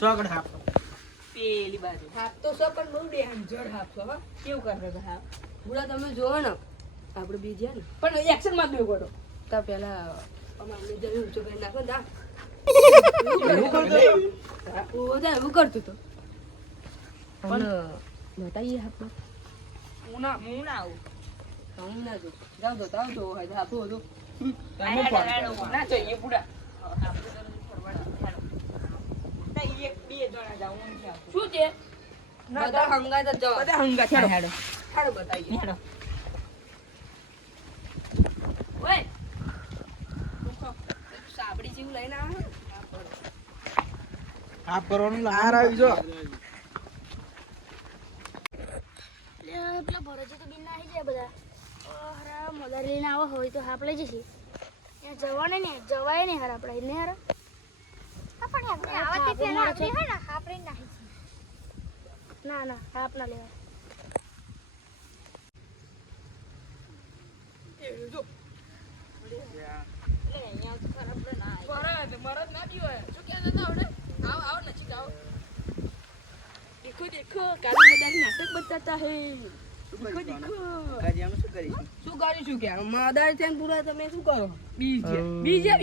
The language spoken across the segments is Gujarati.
ચોકડ હાફ પેલી બાજુ હાફ તો સો પણ બહુ ડેન્જર હાફ છો હા કેવું કરતો તો હા બુડા તમે જોવો ને આપણે બીજા ને પણ એક્શન માં દેવું પડો તો પેલા અમારે જરૂર ઊંચો કરી નાખો ને એવું કરતું તો પણ બતાવીએ હાથમાં હું ના આવું હું ના જો જાવ તો તાવ જો હોય હાથું હતું ના જોઈએ બુડા એક બે જણા જાવ શું છે બધા હંગાત જ જવા બધા હંગા હેડો હેડો હાડો બતાવીએ હેડો ઓય સાબડી જેવું લઈને આવે હાફ કરવાનું લાર આવી જો પેલા ભરોસે તો બિન આવી જાય બધા હરા મદર લઈને આવો હોય તો આપણે જઈશું ત્યાં જવાને ને જવાય ને હાર આપણે ને હાર પણ આપણે આવાથી પહેલા આપણે હે ને આપણે નાહી ના ના હાપ ના લેવાય देखो देखो काली मदारी नाटक बताता है देखो देखो કાજી અમે શું કરીશું શું કરીશું કે મદારી થઈને પૂરા તમે શું કરો બીજે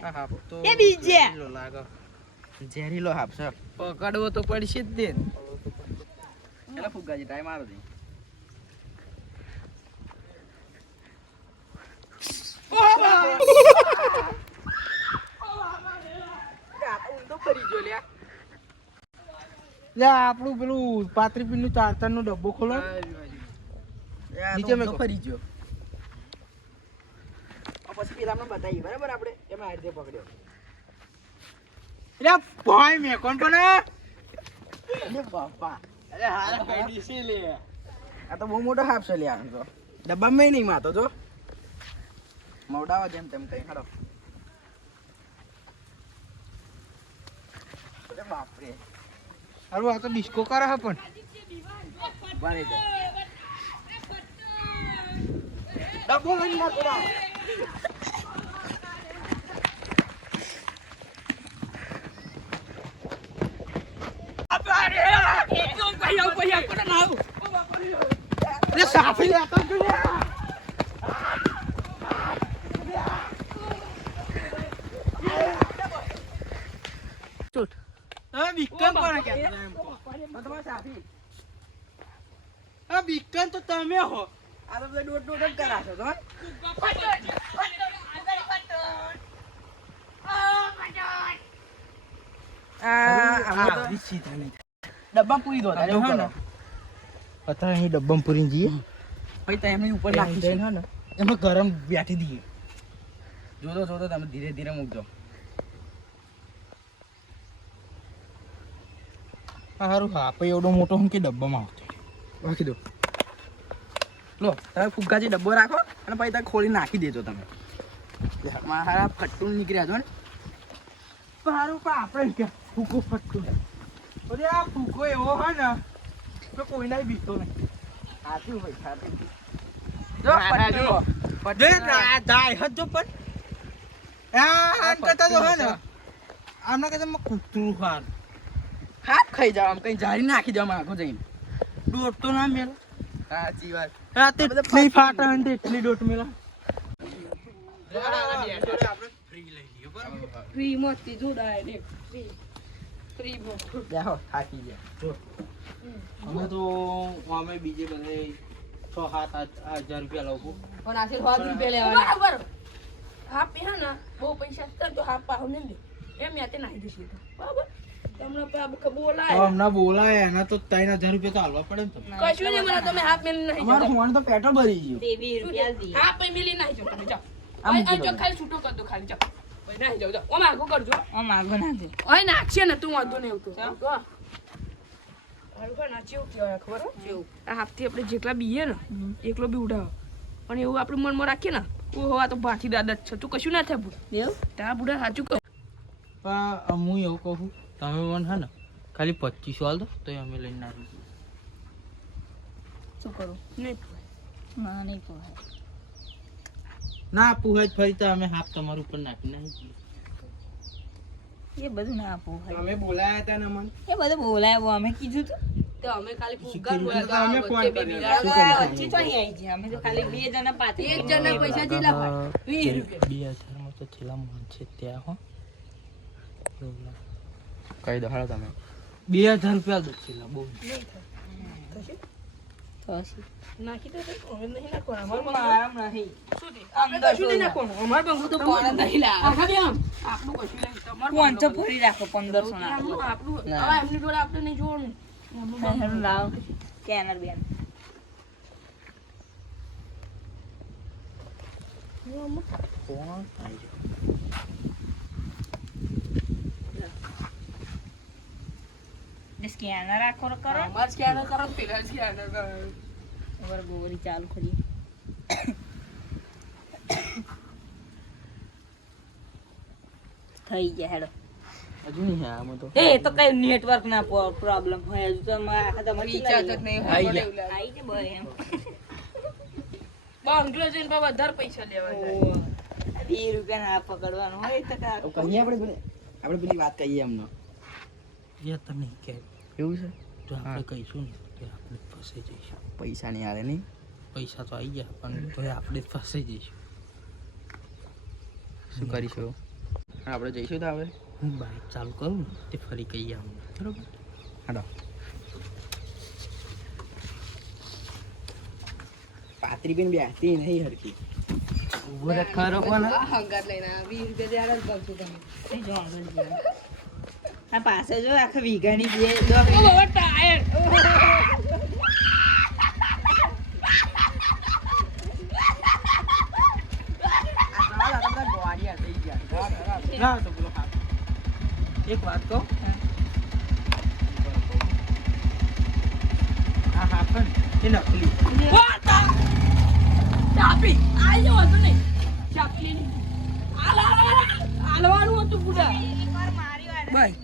આ હાફ તો એ બીજે. ઝેરીલો લાગે ઝેરીલો હાફ છે પકડવો તો પડશે જ તે પેલા ફુગ્ગાજી ટાઈમ મારો દે આપણું પેલું પાત્રી પીન નું 4 નો ડબ્બો ખોલો નીચે મેં ફરી ગયો પછી પેલા આપણે બતાવીએ બરાબર આપણે એમાં આ રીતે પકડ્યો એટલે ભાઈ મે કોણ પણ અરે બાપા અરે હારા કઈ દીસી લે આ તો બહુ મોટો હાફ છે લે આ તો ડબ્બામાં નહીં માતો જો મોડાવા જેમ તેમ કઈ હાડો અરે બાપ રે હારું આ તો ડિસ્કો કરે હે પણ બારે દે ડબ્બો લઈને માર પડા લે સાફી લે તો જો ચૂટ આ વિક્રમ કોણ કે તમારે સાફી આ વિક્રમ તો તમે હો આ તો બધા ડોટ ડોટ જ કરાશો તો ડબ્બા પૂરી દો અત્યારે અહીં ડબ્બા પૂરી જઈએ પછી તો એમની ઉપર નાખી છે ને એમાં ગરમ બેઠી દઈએ જોતો જોતો તમે ધીરે ધીરે મૂકજો સારું હા પછી એવડો મોટો હું કે ડબ્બામાં આવતો રાખી દો લો તમે ફુગ્ગાજી ડબ્બો રાખો અને પછી તમે ખોલી નાખી દેજો તમે મારા ફટ્ટું નીકળ્યા છો ને સારું પણ આપણે કે ફૂકો ફટ્ટું અરે આ ફૂકો એવો હોય ને તો કોઈના બીતો નહીં સાચું ભાઈ સાચું જો આમના કદમ કૂતરું ખાર હાથ ખાઈ જાવ આમ કઈ જારી નાખી જાવ આખો જઈને દોટ તો ના મેલો સાચી વાત રાતે એટલી ફાટા અને એટલી દોટ મેલા ફ્રી મસ્તી જો ડાયરેક્ટ ફ્રી જાઓ થાકી ગયા જો અમે તો અમે બીજે બધે 6-7 હજાર રૂપિયા લાવું પણ આશીર 100 રૂપિયા લેવાના બરાબર હાફ પે હે ને બહુ પૈસા તર તો હાફ પાહો ને લે એમ યાતે નાખી દઈશું બરાબર તમને પે બોલાય હમણાં બોલાય એના તો 3000 રૂપિયા તો હાલવા પડે ને કશું નહીં મને તમે હાફ મેલી નહીં અમારું ફોન તો પેટ્રોલ ભરી ગયું 20 રૂપિયા દી હાફ પે મેલી નહીં જો તમે જાઓ આ જો ખાલી છૂટો કર દો ખાલી જાઓ ભાઈ નહીં જાઓ જાઓ ઓમ આગો કરજો ઓમ આગો ના દે ઓય નાખશે ને તું વાંધો નહીં આવતો હલકો ના ચેવું કહેવાય ખબર હો ચેવું આ હાથથી આપણે જેટલા બીએ ને એકલો બી ઉડાવ પણ એવું આપણે મનમાં રાખીએ ને ઓહો આ તો ભાથી દાદા છે તું કશું ના થાય ભૂ એવું તા બુડા સાચું કહું પણ હું એવું કહું તમે મને હે ને ખાલી 2500 હાલ દો તો અમે લઈને નાખી શું કરું નહીં ના નહીં પોહાય ના પૂહાય ફરી તો અમે હાફ તમારું ઉપર નાખી નાખી એ બધું ના આપવું ભાઈ. તમે બોલાયા હતા ને મને એ બધું બોલાવો અમે કીધું તું તો અમે ખાલી ફુગ્ગા શીખી બોલાતા, અમે ફોન વચ્ચે બે કર્યો. બિલાડા શું બોલાયા. કરીશું? વચ્ચે તો અહીં આવી ગયા અમે તો ખાલી 2 જણા પાછળ એક જણના પૈસા જેટલા ભાઈ? 20 રૂપિયા. 2000 માં તો છેલ્લા મન છે ત્યાં હો કહી દો હાલો તમે 2000 રૂપિયા દો છેલ્લા બહુ થશે. નાખી દો તો અમે નહીં નાખવાના. અમારો બંગલો મારા નહીં શું છે? આપણે કશું નહીં નાખવાનું. અમારો બંગલો તો પાણી નહીં લાવે. આખા બે આમ. આપણું કશું નહીં. તમારો બંગલો. 500 ફરી રાખો 1500 ના આપણું હવે એમની જોડે આપણે નહીં જોવાનું. એમનું બંગલો. હેરું લાવ સ્કેનર બેન કોણ આવી સ્કેનર રાખો કરો અમારે સ્કેનર કરો, પેલા સ્કેનર કરો. ખબર ગોરી ચાલુ કરી થઈ ગયા હેડો હજુ નહીં આમાં તો એ તો કઈ નેટવર્ક ના પ્રોબ્લેમ હોય હજુ તો આખા તમારે રિચાર્જ જ નહીં હોય. આઈ મને એવું લાગે. આવી છે ભાઈ એમ બંગલો જઈને પાછા વધારે પૈસા લેવા જાય. 2 રૂપિયા ના પકડવાનું હોય તો કહીએ આપણે પેલી વાત કહીએ એમને યાર તમે કે એવું છે જો આપણે કહીશું ને કે આપણે ફસાઈ જઈશું પૈસા નહીં આવે નહીં પૈસા તો આવી ગયા પણ તો આપણે જ ફસાઈ જઈશું શું કરીશું આપણે જઈશું તો હવે હું બાઇક ચાલુ કરું ને તે ફરી કહીએ અમને બરોબર હાલો પાતરી બેન બેસતી નહીં હરકી ઉભો રે ખરો કોણ આ હંગાત લઈને આવ્યા. 20 રૂપિયા જ્યારે જ ભાગશું તમે. જો આગળ ગયા આ પાસે જો આખા વીઘાની બે ઓ બાબા ટાયર. ના તો બોલો હા એક વાત કહું આ હાફન એ નકલી ચાપી આ જો હતું નહીં. ચાપી નહીં. હાલવાનું હતું બુડા. ભાઈ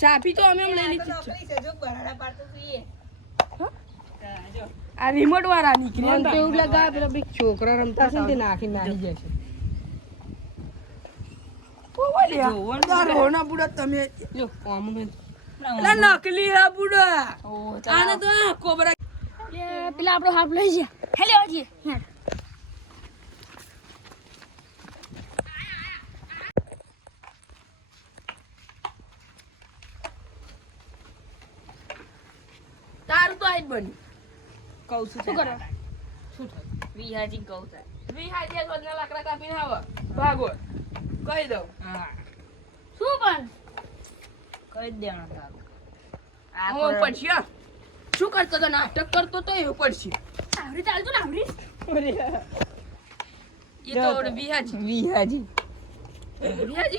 ચાપી તો અમે એમ લઈ લીધી જ છે. આ રિમોટ વાળા નીકળ્યા ને એવું લગા પેલા બી છોકરા રમતા છે ને તે નાખી નાખી જાય છે. રોના બુડા તમે જો આમ એલા નકલી હા બુડા. આને તો આ કોબરા પેલા આપણો હાફ લઈ જાય હેલે આવજે તારું તો આજ બન્યું. કહું છું શું કરો? શું થાય વિહાજી કહું થાય વિહાજી એક રોજના લાકડા કાપીને આવો. ભાગો કહી દઉં. હા શું પણ કઈ જ દેવાનું તારું હું પડશે હા. શું કરતો તો નાટક કરતો તો એવું પડશે. આવરી ચાલતું ને આવરી એ તો ઓલો વિહાજી વિહાજી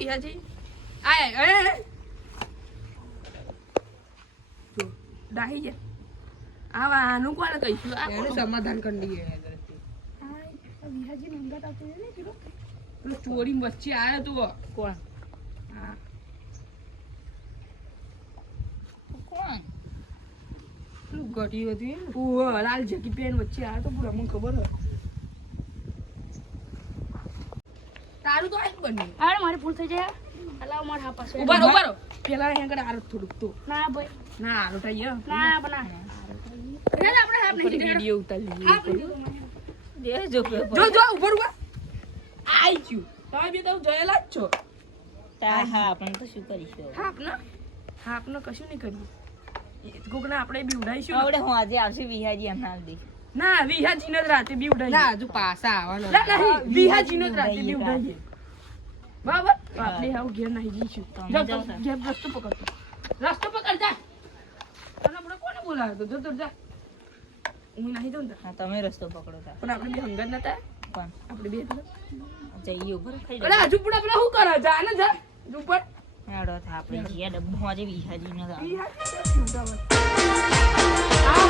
વિહાજી આય જો ડાહી જા આવા આનું કોને કહીશું આ સમાધાન કરી દઈએ. વિહાજી મંગત આવતી ને પેલો પેલો ચોરી વચ્ચે આવ્યો તો કોણ હા કોણ પેલું ઘટ્યું હતું એ ને. ઓહો લાલ જકી પેન વચ્ચે આવ્યો તો પૂરા મને ખબર હોય. તારું તો આજ બન્યું. અરે મારી ભૂલ થઈ જાય અલાવ માર હા પાસે ઉભા રહો પેલા અહીંયા આગળ આરો થોડુંક તો ના ભાઈ ના આરો થઈ ગયો ના બના આપણે હાફ નહીં વિડીયો ઉતારી દેજો પેપર જો જો ઉભર ઉભા આઈ ગયું તમે બી તો જોયેલા જ છો. તા હા આપણે તો શું કરીશું હાપને કશું નહીં કર્યું. કોકને આપણે બી ઉડાઈશું ને. આવડે હું આજે આવશે વિહાજી એમ ના દે ના વિહાજીને જ રાતે બી ઉડાઈએ. ના હજુ પાછા આવવાનો ના નહીં વિહાજીને જ રાતે બી ઉડાઈએ. બરાબર તો આપણે આવું ઘેર નાહી જઈશું. તમે જાઓ, જાઓ, જાઓ, ઘેર રસ્તો પકડ રસ્તો પકડ જા. તને બરો કોને બોલાવ્યો તો જો જા હું નાહી દઉં ને હા તમે રસ્તો પકડો તા પણ આપણે બે હંગત નતા કોણ આપણે બે જઈએ ઉપર ખાઈ અરે હજુ પૂરા પેલા શું કરે જા ને જા ઉપર હેડો આપણે જીયા ડબ્બો આજે વિહાજી નો વિહાજી ઉડાવે. આ